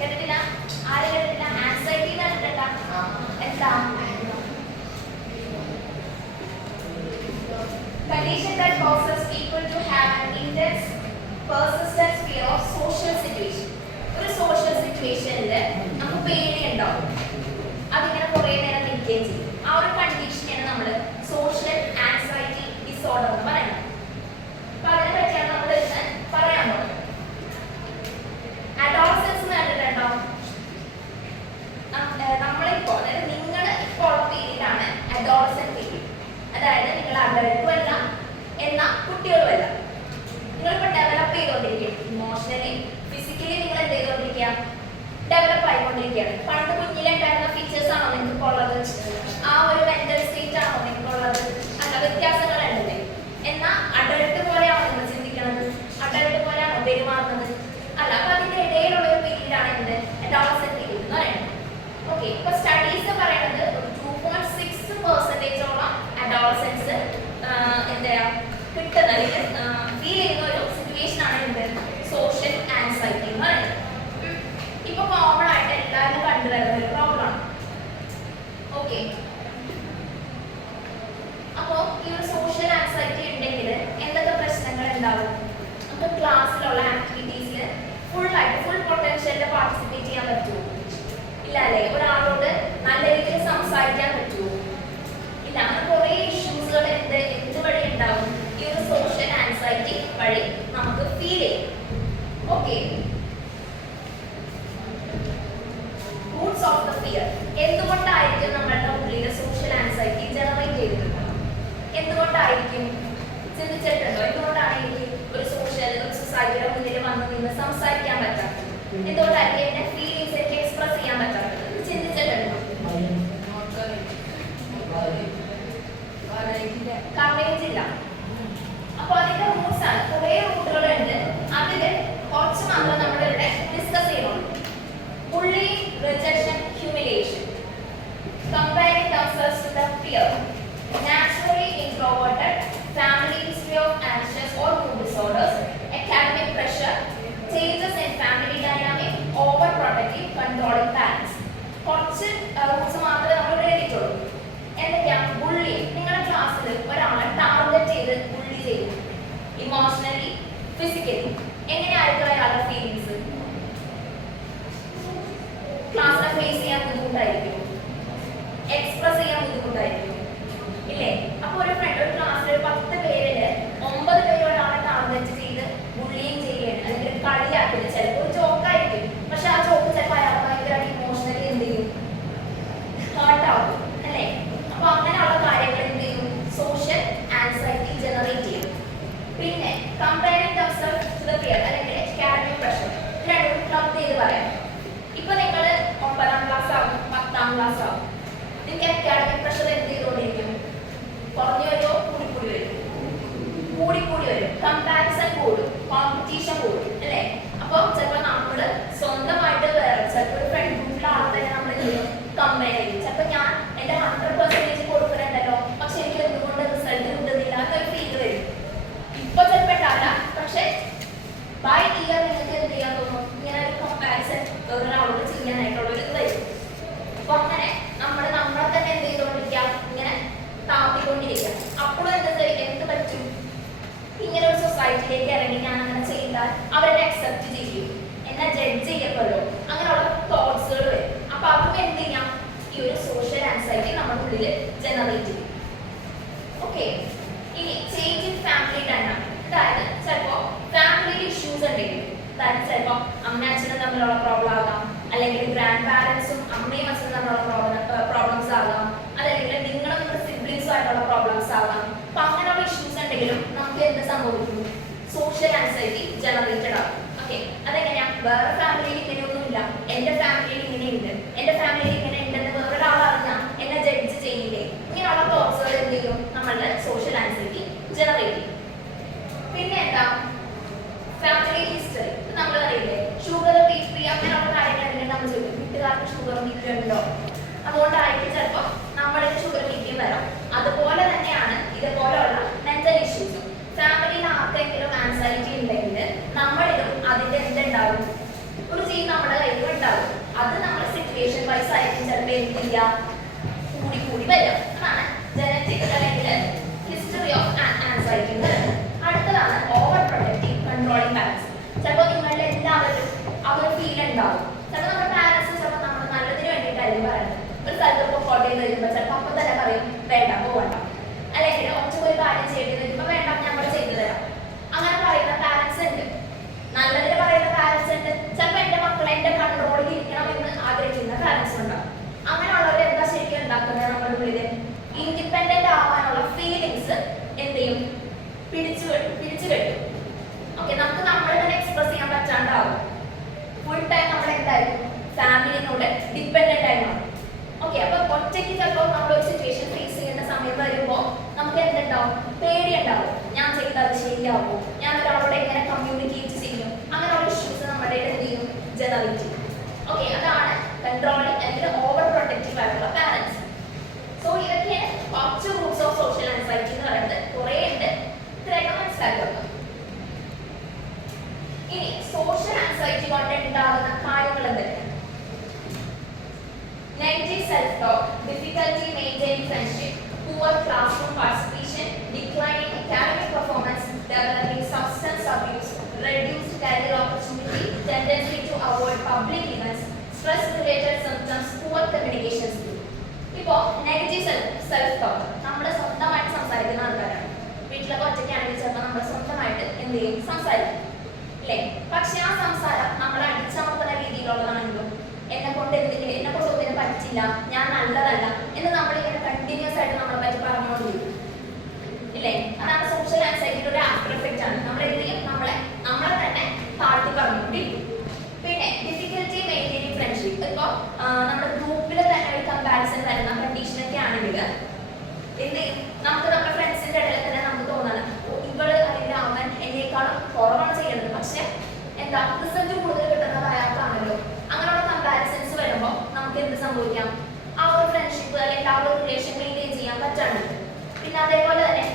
കേട്ടിട്ടില്ല? ആര് കേട്ടിട്ടില്ല? ആൻസൈറ്റി കണ്ടിട്ടാ എന്താ? Condition that causes people to have an intense persistent fear of social situation. ഒരു സോഷ്യൽ സിറ്റുവേഷനിൽ നമുക്ക് പേടിയുണ്ടാവും, അതിങ്ങനെ കുറേ നേരം നിൽക്കുകയും ചെയ്യും. ആ ഒരു കണ്ടീഷനെയാണ് നമ്മൾ സോഷ്യൽ ആൻസൈറ്റി ഡിസോർഡർ എന്ന് പറയുന്നത്. അപ്പൊ അതിനെ പറ്റിയാണ് നമ്മൾ ഇന്ന് പറയാൻ പോകുന്നത്. അഡോളസൻസ് കണ്ടിട്ടുണ്ടോ? നമ്മളിപ്പോൾ, അതായത് നിങ്ങൾ ഇപ്പോൾ ഉള്ള പീരീഡാണ് അഡോളസന്റ് പീരീഡ്. അതായത് നിങ്ങൾ അഡൾട്ടും അല്ല എന്നാൽ കുട്ടികളുമല്ല. നിങ്ങളിപ്പോൾ ഡെവലപ്പ് ചെയ്തുകൊണ്ടിരിക്കുകയാണ്. ഇമോഷണലി ഫിസിക്കലി നിങ്ങൾ എന്ത് ചെയ്തുകൊണ്ടിരിക്കുക? ഡെവലപ്പ് ആയിക്കൊണ്ടിരിക്കുകയാണ്. പണ്ട് കുഞ്ഞിലുണ്ടായിരുന്ന ഫീച്ചേഴ്സ് ആണോ നിങ്ങൾക്ക് ഉള്ളത്? ആ ഒരു മെന്റൽ സ്റ്റേറ്റ് ആണോ നിങ്ങൾക്കുള്ളത്? അല്ല, വ്യത്യാസങ്ങളുണ്ടല്ലേ? എന്നാൽ അഡൾട്ട് പോലെയാണോ നിങ്ങൾ ചിന്തിക്കുന്നത്? അഡൾട്ട് പോലെയാണോ പെരുമാറുന്നത്? അല്ല. അപ്പൊ അതിന്റെ ഇടയിലുള്ള ഒരു പീരീഡാണ് എന്ത്? അഡോളസന്റ് പീരീഡ് എന്ന് പറയുന്നത്. ഓക്കെ, ഇപ്പൊ സ്റ്റഡീസ് പറയുന്നത് 2.6% അഡോളസൻസ് എന്താ കിട്ടുന്ന അല്ലെങ്കിൽ ഫീൽ ചെയ്യുന്ന ഒരു സിറ്റുവേഷൻ ആണ് എന്ത്? സോഷ്യൽ ആൻസൈറ്റി എന്ന് പറയുന്നത്. ഇപ്പൊ കോമൺ ആയിട്ട് എല്ലാവരും കണ്ടുവരുന്ന ഒരു പ്രോബ്ലം ആണ്. ഓക്കെ, അപ്പോ ഈ ഒരു സോഷ്യൽ ആൻസൈറ്റി ഉണ്ടെങ്കിൽ എന്തൊക്കെ പ്രശ്നങ്ങൾ ഉണ്ടാവും? നമുക്ക് ക്ലാസ്സിലുള്ള ആക്ടിവിറ്റീസിൽ ഫുൾ പൊട്ടൻഷ്യലിൽ പാർട്ടിസിപ്പേറ്റ് ചെയ്യാൻ പറ്റുമോ? ഇല്ല അല്ലേ? ഒരാളോട് നല്ല രീതിയിൽ സംസാരിക്കാൻ പറ്റുമോ? ഇല്ല. അങ്ങനെ കുറെ ഇഷ്യൂസുകൾ എന്തുവഴി ഉണ്ടാവും? ഈ ഒരു സോഷ്യൽ ആൻസൈറ്റി വഴി നമുക്ക് ഫീൽ ചെയ്യും. Okay, Roots of the fear. എന്തുകൊണ്ടായിരിക്കും നമ്മളുടെ ഉള്ളിൽ സോഷ്യൽ ആൻസൈറ്റി ജനറേറ്റ് ചെയ്തിട്ടുള്ളത്? എന്തുകൊണ്ടായിരിക്കും? ചിന്തിച്ചിട്ടുണ്ടോ? എന്തുകൊണ്ടാണ് എനിക്ക് ഒരു സൊസൈറ്റിയുടെ മുന്നിൽ വന്ന് നിന്ന് സംസാരിക്കാൻ പറ്റാത്തത്? എന്തുകൊണ്ടായിരിക്കും എന്റെ ഫീലിംഗ്സ് എനിക്ക് എക്സ്പ്രസ് ചെയ്യാൻ പറ്റാത്തത്? ചിന്തിച്ചിട്ടുണ്ടോ? കറേജ് ഇല്ല. അപ്പൊ അതിന്റെ റൂട്ട്സ് ആണ്, കുറെ റൂട്ടുകളുണ്ട്. അതില് കുറച്ച് മാത്രം നമ്മൾ ഇവിടെ ഡിസ്കസ് ചെയ്യുന്നുള്ളൂ. bullying, rejection, humiliation, comparing themselves to the peer, naturally introverted, family history of anxious or mood disorders, academic pressure, changes in family dynamic, overprotective, controlling parents. കുറച്ച് റൂട്ട്സ് മാത്രമേ നമ്മൾ ഇവിടെ എഴുതിയിട്ടുള്ളൂ. എന്തൊക്കെയാണ്? ബുള്ളി. നിങ്ങളുടെ ക്ലാസ്സിൽ ഒരാളെ ടാർഗറ്റ് ചെയ്ത് ബുള്ളി ചെയ്തു, ഇമോഷണലി ഫിസിക്കലി. എങ്ങനെയായിരിക്കും അയാളുടെ ഫീലിങ്സ്? ക്ലാസ്സിനെ ഫേസ് ചെയ്യാൻ ബുദ്ധിമുട്ടായിരിക്കും, എക്സ്പ്രസ് ചെയ്യാൻ ബുദ്ധിമുട്ടായിരിക്കും, ഇല്ലേ? അപ്പൊ ഒരു ക്ലാസ്സിൽ 10 പേരില് 9 പേര് ഒരാളെ ടാർഗറ്റ് ചെയ്ത് ബുള്ളിങ് ചെയ്യുകയാണ്, അല്ലെങ്കിൽ കളിയാക്കുന്നത്. ചിലപ്പോൾ ഒരു ജോക്കായിരിക്കും, പക്ഷെ ആ ജോക്ക് ചിലപ്പോൾ അയാൾ ഭയങ്കരമായിട്ട് ഇമോഷണലി എന്ത് ചെയ്യും? ഹേർട്ട് ആവും, അല്ലേ? അപ്പൊ അങ്ങനെയുള്ള കാര്യങ്ങൾ എന്ത് ചെയ്യും? സോഷ്യൽ ആൻസൈറ്റി ജനറേറ്റ് ചെയ്യും. പിന്നെ comparing themselves to the peer, അല്ലെങ്കിൽ അക്കാഡമിക് പ്രഷർ. രണ്ടും ക്ലബ് ചെയ്ത് പറയാം. ഇപ്പൊ നിങ്ങൾ 9ാം ക്ലാസ് ആവും, 10ാം ക്ലാസ് ആവും, നിങ്ങൾക്ക് അക്കാഡമിക് പ്രഷർ എന്ത് ചെയ്തുകൊണ്ടിരിക്കും? കുറഞ്ഞു വരുമോ? കൂടിക്കൂടി വരും. കമ്പാരിസൺ കൂടും, കോമ്പറ്റീഷൻ കൂടും, അല്ലേ? അപ്പൊ ചിലപ്പോൾ നമ്മള് സ്വന്തമായിട്ട് വേറെ ചിലപ്പോൾ ഒരു ഫ്രണ്ട് ഗ്രൂപ്പിലെ ആളെ തന്നെ നമ്മൾ കമ്പയർ ചെയ്യും. ചിലപ്പോൾ ഞാൻ എന്റെ 100% കൊടുക്കുന്നുണ്ടല്ലോ, പക്ഷെ എനിക്ക് എന്തുകൊണ്ട് റിസൾട്ട് കിട്ടുന്നില്ല എന്നൊരു ഫീൽ വരും. ഇപ്പൊ ചിലപ്പോൾ ഉണ്ടാവില്ല, പക്ഷെ ബൈ ഇയർ നിങ്ങൾക്ക് എന്ത് ചെയ്യാൻ തോന്നും? ഇങ്ങനെ ഒരു കമ്പാരിസൺ വേറൊരാളോട് ചെയ്യാനായിട്ടുള്ള ഒരു ഇത് വരും. അപ്പൊ അങ്ങനെ നമ്മളെ തന്നെ എന്ത് ചെയ്തുകൊണ്ടിരിക്കുക? ഇങ്ങനെ താത്തിക്കൊണ്ടിരിക്കുക. അപ്പോഴും എന്ത് പറ്റും? ഇങ്ങനെ ഒരു സൊസൈറ്റിയിലേക്ക് ഇറങ്ങി ഞാൻ അങ്ങനെ ചെയ്താൽ അവരെ അക്സെപ്റ്റ് ചെയ്യും, എന്നെ ജഡ്ജ് ചെയ്യപ്പെടുമോ? അങ്ങനെയുള്ള തോട്ട്സുകൾ വരും. അപ്പൊ അതും എന്ത് ചെയ്യാം? ഈ ഒരു സോഷ്യൽ ആൻസൈറ്റി നമ്മുടെ ഉള്ളിൽ ജനറേറ്റ് ചെയ്യും. ഓക്കെ, ഇനി ചേഞ്ച് ഇൻ ഫാമിലി ഡൈനാമിക്. അതായത് ചിലപ്പോ ഫാമിലി ഇഷ്യൂസ് ഉണ്ടെങ്കിൽ, അതായത് ചിലപ്പോൾ അമ്മയും അച്ഛനും തമ്മിലുള്ള പ്രോബ്ലം ആകാം, അല്ലെങ്കിൽ ഗ്രാൻഡ് പാരൻസും അമ്മയും അച്ഛനും തമ്മിലുള്ള പ്രോബ്ലംസ് ആകാം, അതല്ലെങ്കിൽ നിങ്ങളും നിങ്ങളുടെ സിബ്ലിങ്സും ആയിട്ടുള്ള പ്രോബ്ലംസ് ആകാം. അപ്പൊ അങ്ങനെയുള്ള ഇഷ്യൂസ് ഉണ്ടെങ്കിലും നമുക്ക് എന്ത് സംഭവിക്കും? സോഷ്യൽ ആൻസൈറ്റി ജനറേറ്റഡ് ആകും. ഓക്കെ, അതെങ്ങനെയാ? വേറെ ഫാമിലിയിൽ ഇങ്ങനെയൊന്നുമില്ല, എന്റെ ഫാമിലിയിൽ ഇങ്ങനെയുണ്ട്, എന്റെ ഫാമിലിയിൽ ഇങ്ങനെ ഉണ്ടെന്ന് വേറൊരാൾ അറിഞ്ഞാൽ എന്നെ ജഡ്ജ് ചെയ്യില്ലേ? ഇങ്ങനെയുള്ള തോട്ട്സുകൾ എന്ത് ചെയ്യും? നമ്മളുടെ സോഷ്യൽ ആൻസൈറ്റി ജനറേറ്റ് ചെയ്യും. പിന്നെ എന്താ? Family history. നമ്മൾ അറിയില്ലേ, ഷുഗർ, BP അങ്ങനെയുള്ള കാര്യങ്ങളെല്ലാം നമ്മൾ ചോദിക്കും, വീട്ടുകാർക്ക് ഷുഗർ BP ഉണ്ടോ? അതുകൊണ്ടായിരിക്കും ചിലപ്പോൾ നമ്മുടെ ഷുഗർ BP വരാം. അതുപോലെ തന്നെയാണ് ഇതുപോലെയുള്ള മെന്റൽ ഇഷ്യൂസും. ഫാമിലിയിൽ ആർക്കെങ്കിലും ആൻസൈറ്റി ഉണ്ടെങ്കിൽ നമ്മളിലും അതിന്റെ എന്തുണ്ടാവും? ഒരു ജീൻ നമ്മുടെ കയ്യിൽ ഉണ്ടാവും. അത് നമ്മുടെ സിറ്റുവേഷൻ വൈസ് ആയിരിക്കും ചിലപ്പോൾ എന്ത് ചെയ്യുക, കൂടി വരും. അതാണ് ജനറ്റിക് അല്ലെങ്കിൽ ഹിസ്റ്ററി ഓഫ് ആൻസൈറ്റി. അടുത്തതാണ് ഓവർ പ്രൊട്ടക്റ്റീവ് കൺട്രോളിംഗ് പാരൻസ്. ചിലപ്പോൾ നിങ്ങളുടെ എല്ലാവരും ആ ഒരു ഫീൽ ഉണ്ടാവും. ചിലപ്പോൾ നമ്മുടെ പാരൻസ് ചിലപ്പോൾ നമ്മൾ നല്ലതിന് വേണ്ടിയിട്ടായിരിക്കും പറയുന്നത്. ഒരു സ്ഥലത്ത് പൊക്കോട്ടെ എന്ന് വരുമ്പോൾ ചിലപ്പോൾ അപ്പം തന്നെ പറയും വേണ്ട പോകണ്ട, അല്ലെങ്കിൽ ഒറ്റ ഒരു കാര്യം ചെയ്യേണ്ടി വരുമ്പോൾ വേണ്ട ഞങ്ങൾ ചെയ്തു തരാം. അങ്ങനെ പറയുന്ന പാരൻസ് ഉണ്ട്, നല്ലതിന് പറയുന്ന പാരൻസ് ഉണ്ട്. ചിലപ്പോൾ എൻ്റെ മക്കളെ എൻ്റെ കൺട്രോളിൽ ഇരിക്കണമെന്ന് ആഗ്രഹിക്കുന്ന പാരൻസ് ഉണ്ടാവും. അങ്ങനെയുള്ളവർ എന്താ ശരിക്കും ഉണ്ടാക്കുന്നത്, നമ്മുടെ ഉള്ളിൽ ഇൻഡിപെൻഡന്റ് ആവാനുള്ള ഫീലിങ്സ് എന്ത് ചെയ്യും, പിടിച്ചു കെട്ടും. ഓക്കെ, നമുക്ക് നമ്മൾ തന്നെ എക്സ്പ്രസ് ചെയ്യാൻ പറ്റാണ്ടാവും. ഫുൾ ടൈം നമ്മൾ എന്തായിരിക്കും ഫാമിലിനോട് ഡിപ്പെൻഡന്റ് ആയി മാറും. ഓക്കെ, അപ്പൊ ഒറ്റയ്ക്ക് ചിലപ്പോൾ നമ്മൾ ഒരു സിറ്റുവേഷൻ ഫേസ് ചെയ്യുന്ന സമയത്ത് വരുമ്പോൾ നമുക്ക് എന്തുണ്ടാവും, പേടിയുണ്ടാവും. ഞാൻ ചെയ്താൽ അത് ശരിയാവും, ഞാൻ ഒരാളോട് എങ്ങനെ കമ്മ്യൂണിക്കേറ്റ് ചെയ്യും, അങ്ങനെയുള്ള ഇഷ്യൂസ് നമ്മുടെ എന്ത് ചെയ്യും, ജനറേറ്റ് ചെയ്യും. ഓക്കെ, അതാണ് കൺട്രോളിംഗ് അല്ലെങ്കിൽ ഓവർ പ്രൊട്ടക്റ്റീവ് ആയിട്ടുള്ള പാരൻസ്. സോ ഇതൊക്കെയാണ് കുറച്ച് റൂട്ട്സ് ഓഫ് സോഷ്യൽ ആൻസൈറ്റി എന്ന് പറയുന്നത്. കുറേ ഉണ്ട്, ഇത്രയൊക്കെ മനസ്സിലാക്കുക. ഇനി സോഷ്യൽ ആൻസൈറ്റി കൊണ്ട് ഉണ്ടാകുന്ന കാര്യങ്ങൾ എന്തൊക്കെയാണ്? Negative self talk, difficulty maintaining friendship, poor classroom participation, declining academic performance, developing substance abuse, reduced career opportunity, tendency to avoid public events, stress related symptoms, poor communication skills. ഇപ്പോൾ negative self talk നമ്മൾ സ്വന്തമായിട്ട് സംസാരിക്കുന്ന ആൾക്കാരാണ്. വീട്ടിലൊക്കെ ഒറ്റയ്ക്കാണെങ്കിൽ ചിലപ്പോൾ നമ്മൾ സ്വന്തമായിട്ട് എന്ത് ചെയ്യും, സംസാരിക്കും അല്ലേ? പക്ഷെ ആ സംസാരം നമ്മളെ അടിച്ചമർത്തുന്ന രീതിയിലുള്ളതാണെങ്കിലും എന്നെ കൊണ്ട് ഒന്നിനും പറ്റില്ല, ഞാൻ നല്ലതല്ല എന്ന് നമ്മളിങ്ങനെ കണ്ടിന്യൂസ് ആയിട്ട് നമ്മളെ പറ്റി പറഞ്ഞുകൊണ്ടിരിക്കും ഇല്ലേ? അതാണ് സോഷ്യൽ ആൻസൈറ്റിയുടെ ഒരു ആഫ്റ്റർ എഫക്റ്റ് ആണ്. നമ്മൾ എന്ത് ചെയ്യും, നമ്മളെ തന്നെ താഴ്ത്തി പറഞ്ഞുകൊണ്ടിരിക്കും. പിന്നെ ഡിഫിക്കൽട്ടി മെയിൻറ്റെയിനിങ് ഫ്രണ്ട്ഷിപ്പ്. ഇപ്പോൾ നമ്മുടെ ഗ്രൂപ്പിൽ തന്നെ ഒരു കമ്പാരിസൺ വരുന്ന കണ്ടീഷനൊക്കെ ആണെങ്കിൽ എന്ത് ചെയ്യും, നമുക്ക് നമ്മുടെ ഫ്രണ്ട്സിന്റെ ഇടയിൽ തന്നെ നമുക്ക് തോന്നണം ഇവള് അല്ലെങ്കിൽ അവൻ എന്നേക്കാളും കുറവാണ് ചെയ്യുന്നത്, പക്ഷെ എന്താ റിസൾട്ട് കൂടുതൽ കിട്ടുന്നത് അയാൾക്കാണല്ലോ. അങ്ങനെയുള്ള കമ്പാരിസൺസ് വരുമ്പോൾ നമുക്ക് എന്ത് സംഭവിക്കാം, ആ ഒരു ഫ്രണ്ട്ഷിപ്പ് അല്ലെങ്കിൽ ആ ഒരു റിലേഷൻ മെയിൻറ്റെയിൻ ചെയ്യാൻ പറ്റാണ്ട്. പിന്നെ അതേപോലെ തന്നെ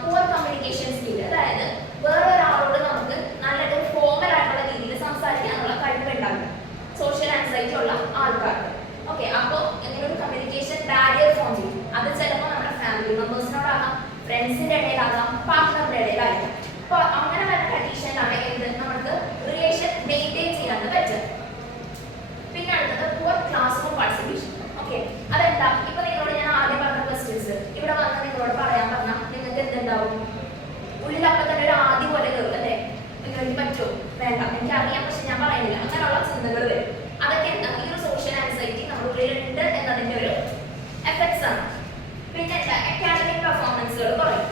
പുവർ കമ്മ്യൂണിക്കേഷൻ സ്കിൽ, അതായത് വേറൊരാളോട് നമുക്ക് നല്ലൊരു ഫോമൽ ആയിട്ടുള്ള രീതിയിൽ സംസാരിക്കാനുള്ള കഴിവുണ്ടാകും സോഷ്യൽ ആൻസൈറ്റി ഉള്ള ആൾക്കാർക്ക്. ഓക്കെ, അപ്പോൾ എന്തെങ്കിലും കമ്മ്യൂണിക്കേഷൻ ബാരിയർ ഫോം ചെയ്യും. അത് ചിലപ്പോൾ നമ്മുടെ ഫാമിലി മെമ്പേഴ്സിനോടാകാം, ഫ്രണ്ട്സിന്റെ ഇടയിലാകാം, പാർട്ട്ണറിന്റെ ഇടയിലായിരിക്കും. അപ്പോൾ അങ്ങനെ വരുന്ന കണ്ടീഷനിലാണ് എന്ത് നമുക്ക് റിലേഷൻ മെയിൻറ്റെയിൻ ചെയ്യാൻ പറ്റുക. പിന്നെ അടുത്തത് poor class room participation. Okay, അതെന്താ, ഇപ്പൊ നിങ്ങളോട് ഞാൻ ആദ്യം പറഞ്ഞ ക്വസ്റ്റ്യൻസ് ഇവിടെ വന്ന് നിങ്ങളോട് പറയാൻ പറഞ്ഞാൽ നിങ്ങൾക്ക് എന്തുണ്ടാവും, ഉള്ളിൽ അപ്പം തന്നെ ഒരു ആദ്യം പോലെ കയറും അല്ലേ? നിങ്ങൾക്ക് പറ്റുമോ, വേണ്ട, എനിക്ക് അറിയാം പക്ഷെ ഞാൻ പറയുന്നില്ല, അങ്ങനെയുള്ള ചിന്തകൾ വരും. അതൊക്കെ എന്താ, ഈ ഒരു സോഷ്യൽ ആൻസൈറ്റി നമ്മുടെ ഉള്ളിലുണ്ട് എന്നതിന്റെ ഒരു എഫക്ട്സ് ആണ്. പിന്നെ എന്താ, അക്കാഡമിക് പെർഫോമൻസുകൾ കുറയും.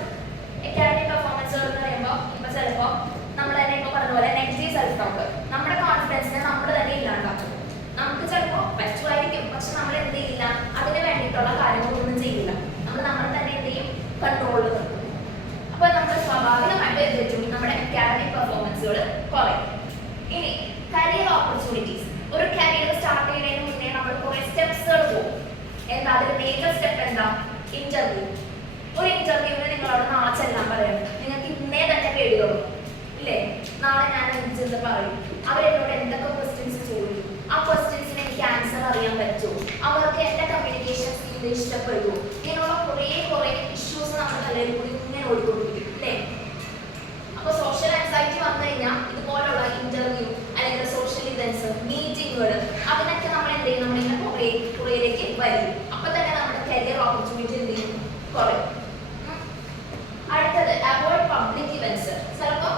അക്കാഡമിക് പെർഫോമൻസുകൾ എന്ന് പറയുമ്പോൾ ഇപ്പൊ ചിലപ്പോൾ നമ്മൾ തന്നെ ഇപ്പൊ പറഞ്ഞ പോലെ നെഗറ്റീവ് സെൽഫ് ടോക്ക്, നമ്മുടെ കോൺഫിഡൻസിനെ നമ്മൾ തന്നെ ഇല്ലാണ്ടാക്കും. നമുക്ക് ചിലപ്പോൾ പറ്റുമായിരിക്കും, പക്ഷെ നമ്മൾ എന്ത് ചെയ്യില്ല, അതിന് വേണ്ടിയിട്ടുള്ള കാര്യങ്ങളൊന്നും ചെയ്യില്ല. നമ്മൾ തന്നെ എന്ത് ചെയ്യും, കൺട്രോളിൽ നിർത്തും. അപ്പോൾ നമ്മൾ സ്വാഭാവികമായിട്ട് എന്ത് പറ്റും, നമ്മുടെ അക്കാഡമിക് പെർഫോമൻസുകൾ കുറയും. ഇനി കരിയർ ഓപ്പർച്യൂണിറ്റീസ്. ഒരു കരിയർ സ്റ്റാർട്ട് ചെയ്യുന്നതിന് മുന്നേ നമ്മൾ കുറേ സ്റ്റെപ്സുകൾ പോകും. എന്താ അതിൽ മേജർ സ്റ്റെപ്പ് എന്താ, ഇന്റർവ്യൂ. ഒരു ഇന്റർവ്യൂവിന് നിങ്ങളോട് നാളെ ചെല്ലാൻ പറയണം, നിങ്ങൾക്ക് ഇന്നേ തന്നെ പേടി തുടങ്ങും ഇല്ലേ? നാളെ ഞാൻ എന്ത് പറയും, അവരെന്നോട് എന്തൊക്കെ ക്വസ്റ്റ്യൻസ് ചോദിക്കും, ആ ക്വസ്റ്റ്യൻസിന് എനിക്ക് ആൻസർ അറിയാൻ പറ്റുമോ, അവർക്ക് എൻ്റെ കമ്മ്യൂണിക്കേഷൻ സ്കിൽ ഇഷ്ടപ്പെടുമോ, ഇങ്ങനെയുള്ള കുറേ ഇഷ്യൂസ് നമ്മുടെ തലയിൽ കൂടി ഇങ്ങനെ ഓടിക്കൊണ്ടിരിക്കും അല്ലേ? അപ്പോൾ സോഷ്യൽ ആൻസൈറ്റി വന്നു കഴിഞ്ഞാൽ ഇതുപോലുള്ള ഇന്റർവ്യൂ അല്ലെങ്കിൽ സോഷ്യൽ ഇവന്റ്സ്, മീറ്റിങ്ങുകൾ, അതിനൊക്കെ നമ്മൾ എന്ത് ചെയ്യും, നമ്മളിങ്ങനെ കുറേയിലേക്ക് വരും. അപ്പൊ തന്നെ നമ്മുടെ കരിയർ ഓപ്പർച്യൂണിറ്റി എന്ത് ചെയ്യും, കുറയും. അടുത്തത് അവോയ്ഡ് പബ്ലിക് ഇവന്റ്സ്. ചിലപ്പോൾ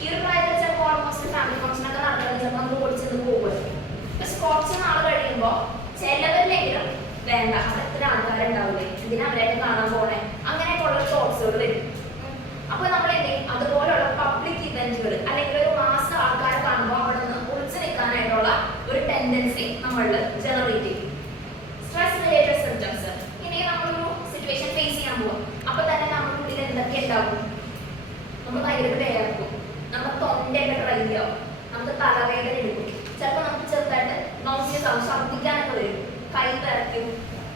ഈ ഒരു പ്രായത്തിൽ ചിലപ്പോൾ ഓൾമോസ്റ്റ് ഫാമിലി ഫംഗ്ഷനൊക്കെ നടക്കുന്നത് ചിലപ്പോൾ നമ്മൾ ഓടിച്ചെന്ന് പോകും. പക്ഷെ കുറച്ച് നാൾ കഴിയുമ്പോൾ ചിലവരിലെങ്കിലും വേണ്ട, അവിടെ എത്ര ആൾക്കാരുണ്ടാവില്ലേ, എന്തിനാ അവരെയൊക്കെ കാണാൻ പോണേ, അങ്ങനെയൊക്കെയുള്ള തോട്ട്സുകൾ വരും. അപ്പൊ നമ്മൾ എന്ത് ചെയ്യും, അതുപോലുള്ള പബ്ലിക് ഇവന്റുകൾ അല്ലെങ്കിൽ ഒരു മാസം ആൾക്കാരെ കാണുമ്പോൾ അവിടെ നിന്ന് ഒളിച്ചു നിൽക്കാനായിട്ടുള്ള ഒരു ടെൻഡൻസി നമ്മളിൽ ജനറേറ്റ് ചെയ്യും. Stress related symptoms. ഇനി നമ്മളൊരു സിറ്റുവേഷൻ ഫേസ് ചെയ്യാൻ പോവാം, അപ്പൊ തന്നെ നമ്മുടെ ഉള്ളിൽ എന്തൊക്കെ ഉണ്ടാവും, നമ്മൾ ഭയങ്കര വേർക്കും, നമ്മുടെ തൊണ്ടയൊക്കെ ഡ്രൈ ആവും, നമുക്ക് തലവേദന എടുക്കും, ചിലപ്പോൾ നമുക്ക് ചെറുതായിട്ട് നോസിയസ് ആവും, ഛർദ്ദിക്കാനൊക്കെ വരും, കൈ വിറയ്ക്കും,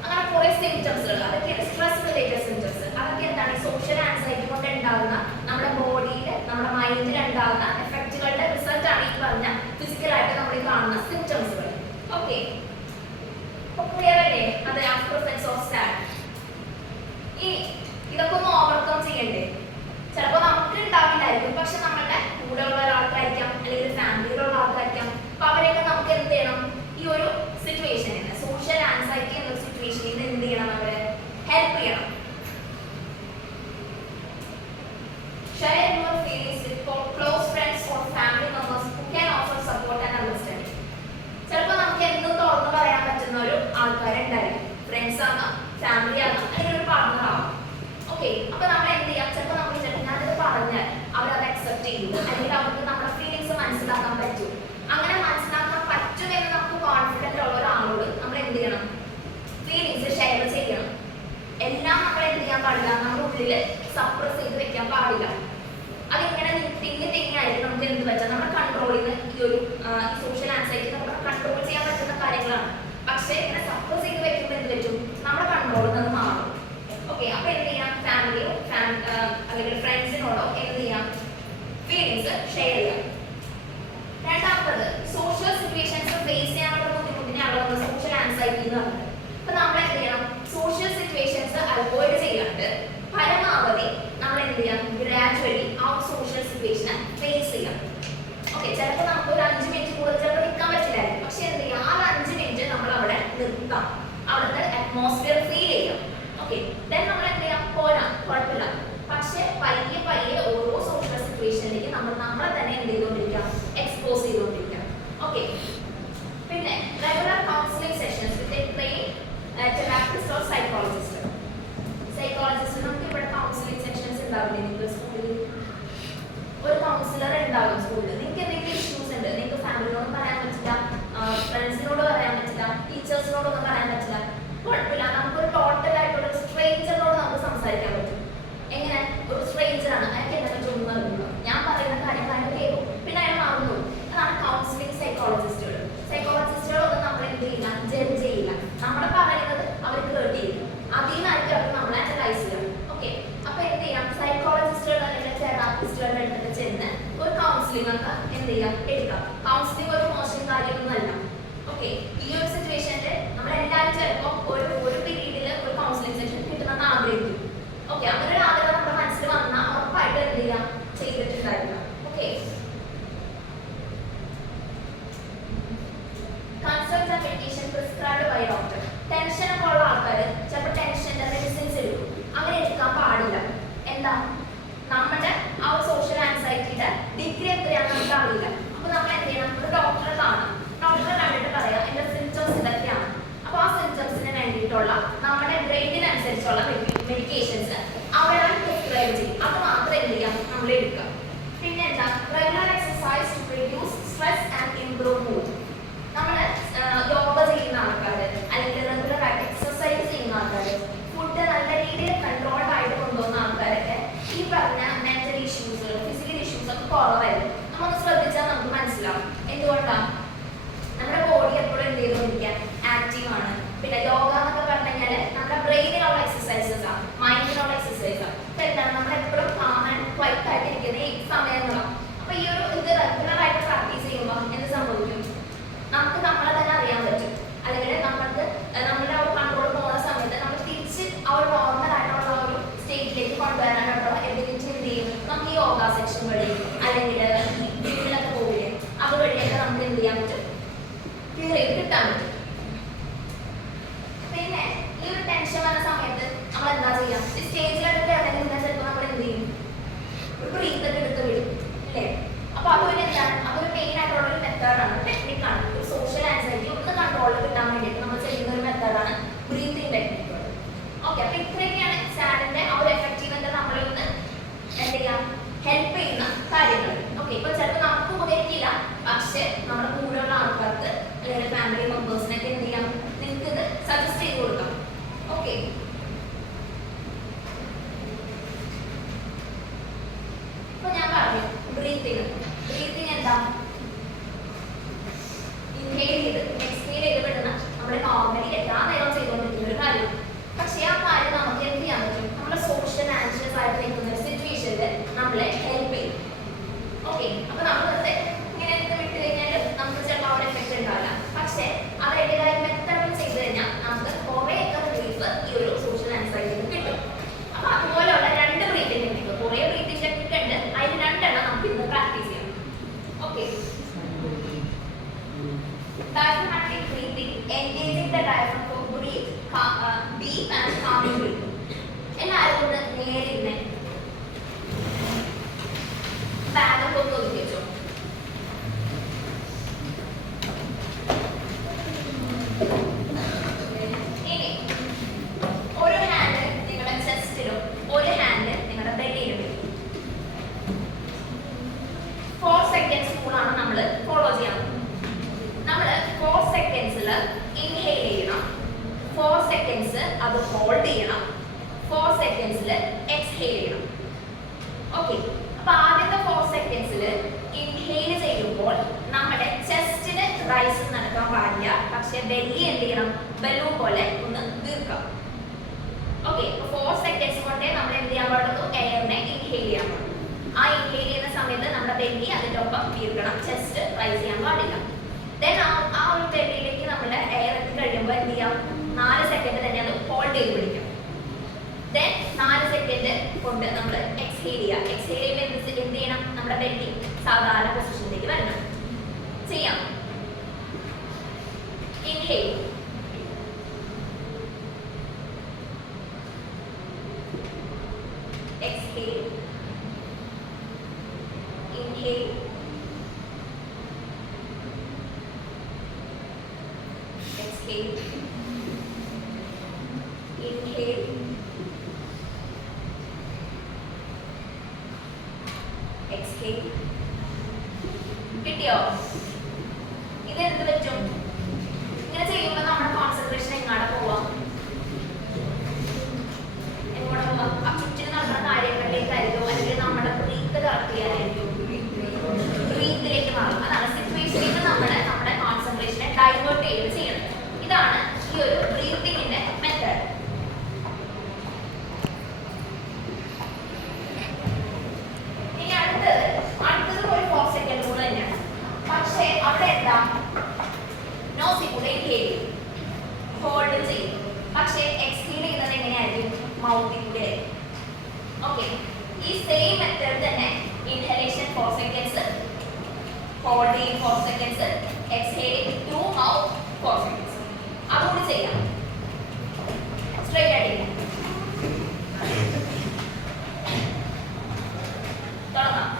അങ്ങനെ കുറെ സിംറ്റംസുകൾ. അതൊക്കെയാണ് സ്ട്രെസ് റിലേറ്റഡ് സിംറ്റംസ്. അതൊക്കെ എന്താണ്, സോഷ്യൽ ആൻസൈറ്റി കൊണ്ട് ഉണ്ടാകുന്ന നമ്മുടെ ബോഡിയിൽ, നമ്മുടെ മൈൻഡിൽ ഉണ്ടാകുന്ന എഫക്റ്റുകളുടെ റിസൾട്ട് ആണ് ഈ പറഞ്ഞ ഫിസിക്കലായിട്ട് നമ്മൾ കാണുന്ന സിംറ്റംസുകൾ. ഓക്കെ, ക്ലിയർ അല്ലേ? അതെ, ആഫ്റ്റർ എഫക്ട്സ് ഓഫ് സാഡ്. ഇനി ഇതൊക്കെ ഒന്ന് ഓവർകം ചെയ്യണ്ടേ? ചിലപ്പോൾ നമുക്ക് ഉണ്ടാവില്ലായിരിക്കും, പക്ഷെ നമ്മളുടെ കൂടെ ഉള്ള ഒരാൾക്കായിരിക്കാം, അല്ലെങ്കിൽ ഫാമിലിയിലുള്ള ആൾക്കായിരിക്കാം. അപ്പൊ അവരെയൊക്കെ നമുക്ക് എന്ത് ചെയ്യണം? ഈ ഒരു സിറ്റുവേഷനിൽ, സോഷ്യൽ ആൻസൈറ്റി എന്ന സിറ്റുവേഷനിൽ എന്ത് ചെയ്യണം? അവരെ ഹെൽപ്പ് ചെയ്യണം. Share your feelings with close friends or family members who can offer support and understanding. ചിലപ്പോൾ നമുക്ക് എന്തും തുറന്നു പറയാൻ പറ്റുന്ന ഒരു ആൾക്കാരുണ്ടായിരിക്കും. ഫ്രണ്ട്സ് ആകാം, ഫാമിലി ആകാം, അല്ലെങ്കിൽ ഒരു പാർട്ണർ ആകാം. ഓക്കെ, അപ്പൊ നമ്മൾ എന്ത് ചെയ്യാം? ചിലപ്പോൾ നമ്മൾ ഞാനത് പറഞ്ഞാൽ അവരത് അക്സെപ്റ്റ് ചെയ്യും, അല്ലെങ്കിൽ അവർക്ക് നമ്മുടെ ഫീലിങ്സ് മനസ്സിലാക്കാൻ പറ്റും. അങ്ങനെ മനസ്സിലാക്കാൻ പറ്റുമെന്ന് നമുക്ക് കോൺഫിഡന്റ് ഉള്ള ഒരാളോട് നമ്മൾ എന്ത് ചെയ്യണം? ഫീലിങ്സ് ഷെയർ ചെയ്യണം. എല്ലാം നമ്മൾ എന്ത് ചെയ്യാൻ പാടില്ല? നമ്മുടെ ഉള്ളിൽ സപ്രസ് ചെയ്ത് വെക്കാൻ പാടില്ല. അതിങ്ങനെ തിങ്ങായിരിക്കും നമുക്ക് എന്ത് പറ്റുക? നമ്മുടെ കൺട്രോളിൽ നിന്ന് ഈ ഒരു സോഷ്യൽ ആൻസൈറ്റി നമുക്ക് കൺട്രോൾ ചെയ്യാൻ പറ്റുന്ന കാര്യങ്ങളാണ്. പക്ഷേ ഇങ്ങനെ സപ്രസ് ചെയ്ത് വെക്കുമ്പോൾ എന്ത് പറ്റും? നമ്മുടെ കൺട്രോളിൽ നിന്ന് മാറും. ഓക്കെ, അപ്പൊ എന്ത് ചെയ്യാം? ഫാമിലിയോ അല്ലെങ്കിൽ ഫ്രണ്ട്സിനോടോ എന്ത് ചെയ്യാം? ഫീലിങ്സ് ഷെയർ ചെയ്യാം. രണ്ടാമത്തത്, സോഷ്യൽ സിറ്റുവേഷൻസ് ഫേസ് ചെയ്യാനുള്ള ബുദ്ധിമുട്ടിനെയാണ് സോഷ്യൽ ആൻസൈറ്റി എന്ന് പറയുന്നത്. അപ്പൊ നമ്മൾ എന്ത് ചെയ്യണം? സോഷ്യൽ സിറ്റുവേഷൻസ് അവോയ്ഡ് ചെയ്യാണ്ട് പരമാവധി നമ്മൾ എന്ത് ചെയ്യാം? ഗ്രാജുവലി ആ സോഷ്യൽ സിറ്റുവേഷനെ ഫേസ് ചെയ്യാം. ഓക്കെ, ചിലപ്പോൾ നമുക്ക് ഒരു 5 മിനിറ്റ് കൂടുതൽ ചിലപ്പോൾ നിൽക്കാൻ പറ്റില്ലായിരിക്കും, പക്ഷെ എന്ത് ചെയ്യാം? ആ 5 മിനിറ്റ് നമ്മൾ അവിടെ നിർത്താം, അവിടുത്തെ അറ്റ്മോസ്ഫിയർ ഫീൽ ചെയ്യാം. ഓക്കെ, ദെൻ നമ്മൾ എന്ത് ചെയ്യാം? പോരാ, കുഴപ്പമില്ല, പക്ഷെ പയ്യെ പയ്യെ ഓരോ സോഷ്യൽ സിറ്റുവേഷനിലേക്ക് നമ്മളെ തന്നെ എന്ത് ചെയ്തുകൊണ്ടിരിക്കാം? എക്സ്പോസ് ചെയ്തുകൊണ്ടിരിക്കാം. ഓക്കെ, പിന്നെ regular counselling sessions with a trained therapist or psychologist. നമുക്ക് ഇവിടെ കൗൺസിലിംഗ് സെഷൻസ് ഉണ്ടാവില്ലേ? നിങ്ങൾ സ്കൂളിൽ ഒരു കൗൺസിലർ ഉണ്ടാവും സ്കൂളിൽ. നിങ്ങൾക്ക് എന്തെങ്കിലും ഇഷ്യൂസ് ഉണ്ട്, നിങ്ങൾക്ക് ഫാമിലിനോട് പറയാൻ പറ്റില്ല, ഫ്രണ്ട്സിനോട് പറയാൻ പറ്റില്ല, ടീച്ചേഴ്സിനോടൊന്നും പറയാൻ പറ്റില്ല, കുഴപ്പമില്ല, നമുക്കൊരു ടോട്ടൽ ആയിട്ടുള്ള സ്ട്രേഞ്ചറിനോട് നമുക്ക് സംസാരിക്കാൻ പറ്റും. എങ്ങനെ? ഒരു സ്ട്രേഞ്ചറാണ്, അയാൾക്ക് എന്നെ പറ്റി ഒന്നും അറിയില്ല, ഞാൻ പറയുന്ന കാര്യം അയാൾ കേൾക്കും, പിന്നെ അയാൾ മറന്നു. അതാണ് കൗൺസിലിംഗ് സൈക്കോളജിസ്റ്റുകൾ. സൈക്കോളജിസ്റ്റുകളൊന്നും നമ്മൾ എന്ത് ചെയ്യില്ല? ജഡ്ജ് ചെയ്യില്ല. നമ്മൾ പറയുന്നത് അവർ കേട്ടിരിക്കും, അതിൽ നിന്നായിരിക്കും അവർ നമ്മളെ അനലൈസ് ചെയ്യാം. ഓക്കെ, അപ്പൊ എന്ത് ചെയ്യാം? സൈക്കോളജിസ്റ്റുകൾ അല്ലെങ്കിൽ തെറാപ്പിസ്റ്റുകളുടെ അടുത്ത് ചെന്ന് ഒരു കൗൺസിലിംഗ് ഒക്കെ എന്ത് ചെയ്യാം? എടുക്കാം. കൗൺസിലിംഗ് ഒരു മോശം കാര്യമൊന്നുമല്ല. ഓക്കെ, ഈ ഒരു സിറ്റുവേഷനിൽ നമ്മളെല്ലാവരും ചിലപ്പോൾ ഒരു പീരീഡിൽ ഒരു കൗൺസിലിംഗ് സെഷൻ കിട്ടുമെന്ന് ആഗ്രഹിക്കും. ഓക്കെ, അങ്ങനെ ഒരു ആഗ്രഹം നമ്മുടെ മനസ്സിൽ വന്നാൽ ഉറപ്പായിട്ട് എന്ത് ചെയ്യാം? ചെയ്തിട്ടുണ്ടായിരിക്കാം. Okay, consult and medication prescribed by doctor. Tension ഒക്കെ ഉള്ള ആൾക്കാർ ചിലപ്പോൾ ടെൻഷൻ്റെ മെഡിസിൻസ് എടുക്കും. അങ്ങനെ എടുക്കാൻ പാടില്ല. എന്താ? നമ്മുടെ ആ ഒരു സോഷ്യൽ ആൻസൈറ്റിയുടെ ഡിഗ്രി എത്രയാണെന്ന് നമുക്ക് അറിയില്ല. അപ്പൊ നമ്മൾ എന്ത് ചെയ്യണം? ഒരു ഡോക്ടറെ കാണാം. ഡോക്ടറെ കണ്ടിട്ട് പറയാം എന്റെ സിംറ്റംസ് ഇതൊക്കെയാണ്. അപ്പൊ ആ സിംറ്റംസിന് വേണ്ടിയിട്ടുള്ള നമ്മുടെ ബ്രെയിനിനനുസരിച്ചുള്ള മെഡിക്കേഷൻസ് അവരാൾ പ്രിസ്ക്രൈബ് ചെയ്യും. അത് മാത്രം എന്ത് ചെയ്യാം? നമ്മൾ എടുക്കാം. പിന്നെ എന്താ? Regular exercise to reduce stress and improve mood. നമ്മൾ യോഗ ചെയ്യുന്ന ആൾക്കാർ, അല്ലെങ്കിൽ റെഗുലർ ആയിട്ട് എക്സസൈസ് ചെയ്യുന്ന ആൾക്കാർ, ഫുഡ് നല്ല രീതിയിൽ കൺട്രോൾഡ് ആയിട്ട് കൊണ്ടുപോകുന്ന ആൾക്കാരൊക്കെ ഈ പറഞ്ഞ മെന്റൽ ഇഷ്യൂസ്, ഫിസിക്കൽ ഇഷ്യൂസ് ഒക്കെ കുറവായിരുന്നു. നമ്മളൊന്ന് ശ്രദ്ധിച്ചാൽ നമുക്ക് മനസ്സിലാവും. എന്തുകൊണ്ടാണ്? നമ്മുടെ ബോഡി എപ്പോഴും എന്ത് ചെയ്തുകൊണ്ടിരിക്കാൻ? ആക്റ്റീവ് ആണ്. പിന്നെ യോഗ എന്നൊക്കെ പറഞ്ഞു കഴിഞ്ഞാൽ നമ്മുടെ ബ്രെയിനിനുള്ള എക്സസൈസസ് ആണ്, മൈൻഡിനുള്ള എക്സസൈസ് ആണ്. അപ്പൊ എന്താണ്? നമ്മൾ എപ്പോഴും കാം ആൻഡ് ക്വൈറ്റ് ആയിട്ടിരിക്കുന്ന ഈ സമയങ്ങളാണ്. അപ്പൊ ഈ ഒരു ഇത് റെഗുലർ ആയിട്ട് പ്രാക്ടീസ് ചെയ്യുമ്പോൾ എന്ത് സംഭവിക്കും? നമുക്ക് നമ്മളെ തന്നെ അറിയാൻ പറ്റും. അല്ലെങ്കിൽ നമുക്ക് നമ്മുടെ ഒരു കൺട്രോൾ പോകുന്ന സമയത്ത് നമ്മൾ തിരിച്ച് ആ ഒരു നോർമൽ ആയിട്ടുള്ള ഒരു സ്റ്റേറ്റിലേക്ക് കൊണ്ടുവരാനായിട്ടുള്ള എബിലിറ്റി എന്ത് ചെയ്യും? നമുക്ക് ഈ യോഗ സെക്ഷൻ വഴി, അല്ലെങ്കിൽ ഈ വീട്ടിലൊക്കെ പോവില്ലേ, അതുവഴിയൊക്കെ നമുക്ക് എന്ത് ചെയ്യാൻ പറ്റും? ക്ലിയർ ചെയ്ത് കിട്ടാൻ പറ്റും. പിന്നെ ഈ ഒരു ടെൻഷൻ വന്ന സമയത്ത് നമ്മൾ എന്താ ചെയ്യാം? ഈ സ്റ്റേജിലൊക്കെ ഇറങ്ങുന്ന ചിലപ്പോൾ നമ്മൾ എന്ത് ചെയ്യും? ഒരു ബ്രീത്ത് ഒക്കെ എടുത്ത് വിടും, അല്ലേ? അപ്പൊ അതൊരു എന്താണ്? അതൊരു മെയിൻ ആയിട്ടുള്ള ഒരു മെത്തേഡാണ്, ടെക്നിക്കാണ്. ഒരു സോഷ്യൽ ആൻസൈറ്റി ഒന്ന് കൺട്രോളിൽ കിട്ടാൻ വേണ്ടിയിട്ട് നമ്മൾ ചെയ്യുന്ന ഒരു മെത്തേഡാണ് ബ്രീത്തിങ് ടെക്നിക്കുകൾ. ഓക്കെ, അപ്പൊ ഇത്രയൊക്കെയാണ് സാഡിന്റെ ആ ഒരു എഫക്റ്റീവ് നമ്മളെ ഒന്ന് എന്ത് ചെയ്യാം? ഹെൽപ്പ് ചെയ്യുന്ന കാര്യങ്ങൾ. ഓക്കെ, ഇപ്പൊ ചിലപ്പോൾ നമുക്ക് ഉപകരിക്കില്ല, പക്ഷെ നമ്മുടെ കൂടെയുള്ള ആൾക്കാർക്ക് അല്ലെങ്കിൽ ഫാമിലി മെമ്പേഴ്സിനൊക്കെ എന്ത് ചെയ്യാം? നിങ്ങൾക്ക് ഇത് സജസ്റ്റ് ചെയ്ത് കൊടുക്കാം. ഓക്കെ, ഇപ്പൊ ഞാൻ പറഞ്ഞു ബ്രീത്തിങ്. ബ്രീത്തിങ് എന്താ? Diaphragmatic breathing, engaging the diaphragm to breathe deep and calmly breathing. എല്ലാവരും ഒന്ന് നേരിരുന്നേ. ബാഗൊക്കെ ഒന്ന് ഒതുക്കി വെച്ചോ. ഇനി ഒരു ഹാൻഡ് നിങ്ങളുടെ ചെസ്റ്റിലും ഒരു ഹാൻഡ് നിങ്ങളുടെ ബെല്ലിയിലും വെക്കും. 4 seconds റൂളാണ് നമ്മൾ ഫോളോ ചെയ്യാൻ. നമ്മൾ 4 secondsൽ ഇൻഹേൽ ചെയ്യണം, 4 seconds അത് ഹോൾഡ് ചെയ്യണം, 4 secondsൽ എക്സ്ഹേൽ ചെയ്യണം. ഓക്കെ, അപ്പൊ ആദ്യത്തെ 4 secondsൽ ഇൻഹേൽ ചെയ്യുമ്പോൾ നമ്മുടെ ചെസ്റ്റിന് റൈസ് നടക്കാൻ പാടില്ല, പക്ഷെ ബെല്ലി എന്ത് ചെയ്യണം, ബലൂൺ പോലെ ഒന്ന് വീർക്കാം. ഓക്കെ, 4 seconds കൊണ്ടേ നമ്മൾ എന്ത് ചെയ്യാൻ പാടുള്ളൂ, എയറിനെ ഇൻഹേൽ ചെയ്യാൻ പാടുള്ളൂ. ആ ഇൻഹേൽ ചെയ്യുന്ന സമയത്ത് നമ്മുടെ ബെല്ലി അതിന്റെ ഒപ്പം വീർക്കണം, ചെസ്റ്റ് റൈസ് ചെയ്യാൻ പാടില്ല. ദെൻ ആ ഒരു ബെല്ലിയിലേക്ക് നമ്മൾ എയർ എത്തി കഴിയുമ്പോൾ എന്ത് ചെയ്യാം, 4 സെക്കൻഡ് തന്നെ അത് ഹോൾഡ് ചെയ്ത് പിടിക്കാം. ദെൻ 4 സെക്കൻഡ് കൊണ്ട് നമ്മൾ എക്സ്ഹേൽ ചെയ്യുക. എക്സ്ഹേൽ ചെയ്യുമ്പോൾ എന്ത് ചെയ്യണം, നമ്മുടെ ബെല്ലി സാധാരണ പൊസിഷനിലേക്ക് വരണം. ചെയ്യാം. Inhale, exhale, inhale, exhale, inhale, exhale. കിട്ടിയോ? ഇത് എന്ത് പറ്റും, ഇങ്ങനെ ചെയ്യുമ്പോൾ നമ്മുടെ കോൺസെൻട്രേഷൻ എങ്ങോട്ട് പോവാം, ആ ചുറ്റിന് നടക്കുന്ന കാര്യങ്ങളിലേക്കായിരിക്കും, അല്ലെങ്കിൽ നമ്മുടെ ബ്രീത്ത് കറക്റ്റ് ചെയ്യാനായിരിക്കും, ബ്രീത്തിലേക്ക് മാറും. അതാണ് സിറ്റുവേഷനിൽ നമ്മുടെ കോൺസെൻട്രേഷനെ ഡൈവേർട്ട് ചെയ്യണം. ഇതാണ് ഈ ഒരു ബ്രീത്തിങ്ങിന്റെ മെത്തേഡ്. ഇനി അടുത്തത് ഒരു 4 സെക്കൻഡ് കൂടെ തന്നെയാണ്, പക്ഷേ അവിടെ എന്താ, നോസിൽ കൂടെ ഇൻഹേൽ ചെയ്യും, ഹോൾഡ് ചെയ്യും, പക്ഷേ എക്സ്ഹേൽ ചെയ്യുന്നത് എങ്ങനെയായിരിക്കും, മൗത്തിൽ കൂടെ. ഓക്കെ, ഈ സെയിം മെത്തേഡ് തന്നെ inhalation 4 seconds, holding 4 seconds, exhaling through mouth 4 seconds. അതുകൂടി ചെയ്യാം. സ്ട്രെയിറ്റ് ആയിട്ട് തുടങ്ങാം.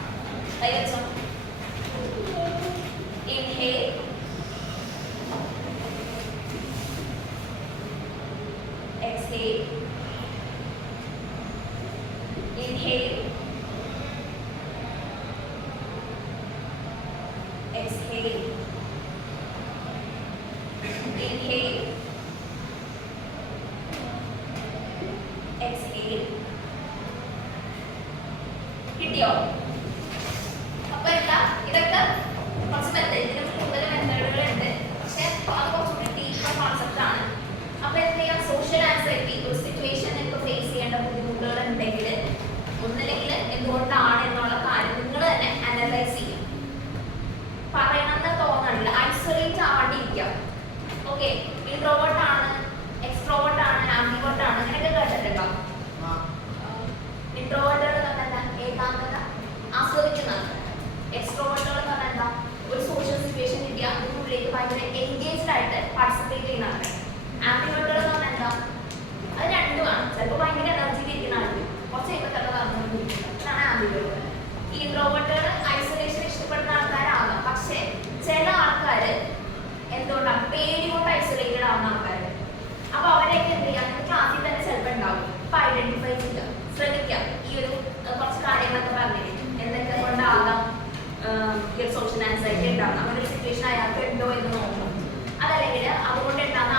കൈവച്ചോ. Inhale, exhale, inhale, exhale, inhale, exhale. കിട്ടിയോ? അപ്പൊ എന്താ, ഇതൊക്കെ കുറച്ച് മെത്തേഡ്, ഇതിന് കൂടുതൽ മെത്തേഡുകളുണ്ട്, പക്ഷെ അത് കുറച്ചുകൂടി ഡീപ്പർ കോൺസെപ്റ്റ് ആണ്. അപ്പൊ എന്ത് ചെയ്യാം, സോഷ്യൽ ആൻസൈറ്റി, ഒരു സിറ്റുവേഷൻ ഇപ്പൊ ഫേസ് ചെയ്യേണ്ട ബുദ്ധിമുട്ടുകൾ ഉണ്ടെങ്കിൽ ഒന്നില്ലെങ്കിൽ എന്തുകൊണ്ടാണ് എന്നുള്ള കാര്യം നിങ്ങൾ തന്നെ അനലൈസ് ചെയ്യും. പറയണമെന്ന് തോന്നണില്ല, ഐസൊലേറ്റ് ആവാണ്ടിരിക്കുക. ഓക്കെ, ഇൻട്രോവേർട്ട് ആണ്, എക്സ്ട്രോവേർട്ട് ആണ്, ആംബിവേർട്ട് ആണ്, അങ്ങനെയൊക്കെ കേട്ടിട്ടുണ്ടോ? ഇൻട്രോവേർട്ടുകൾ എന്ന് പറഞ്ഞാൽ ഏകാന്തത ആസ്വദിക്കുന്നതാണ്. എക്സ്ട്രോവേർട്ടുകൾ എന്ന് പറഞ്ഞാൽ എന്താ, ഒരു സോഷ്യൽ സിറ്റുവേഷൻ കിട്ടിയ അതിനുള്ളിലേക്ക് ഭയങ്കര എൻഗേജ്ഡ് ആയിട്ട് പാർട്ടിസിപ്പേറ്റ് ചെയ്യുന്നതാണ്. ആംബിവേർട്ടുകൾ എന്ന് പറഞ്ഞാൽ എന്താ, അത് രണ്ടുമാണ്. ചിലപ്പോൾ ഭയങ്കര എനർജിയിൽ ഇരിക്കുന്ന ആൾക്ക് കുറച്ച് കഴിയുമ്പോൾ അതാണ് ആംബിവേർട്ട്. ഈ ഇൻട്രോവേർട്ടുകൾ ഐസൊലേഷൻ ഇഷ്ടപ്പെടുന്ന ആൾക്കാരാകാം, പക്ഷെ ചില ആൾക്കാർ എന്തുകൊണ്ടാണ് പേടി കൊണ്ട് ഐസൊലേറ്റഡ് ആവുന്ന ആൾക്കാർ. അപ്പൊ അവരെയൊക്കെ എന്ത് ചെയ്യാം, ക്ലാസ്സിൽ തന്നെ ചിലപ്പോൾ ഉണ്ടാവും. അപ്പൊ ഐഡന്റിഫൈ ചെയ്യുക, ശ്രമിക്കാം. ഈ ഒരു കുറച്ച് കാര്യങ്ങളൊക്കെ പറഞ്ഞില്ലേ, എന്തൊക്കെ കൊണ്ടാകാം ഈ ഒരു സോഷ്യൽ ആൻസൈറ്റി ഉണ്ടാകും, അങ്ങനെ ഒരു സിറ്റുവേഷൻ അയാൾക്ക് ഉണ്ടോ എന്ന് നോക്കണം. അതല്ലെങ്കിൽ അതുകൊണ്ട് ഉണ്ടാകുന്ന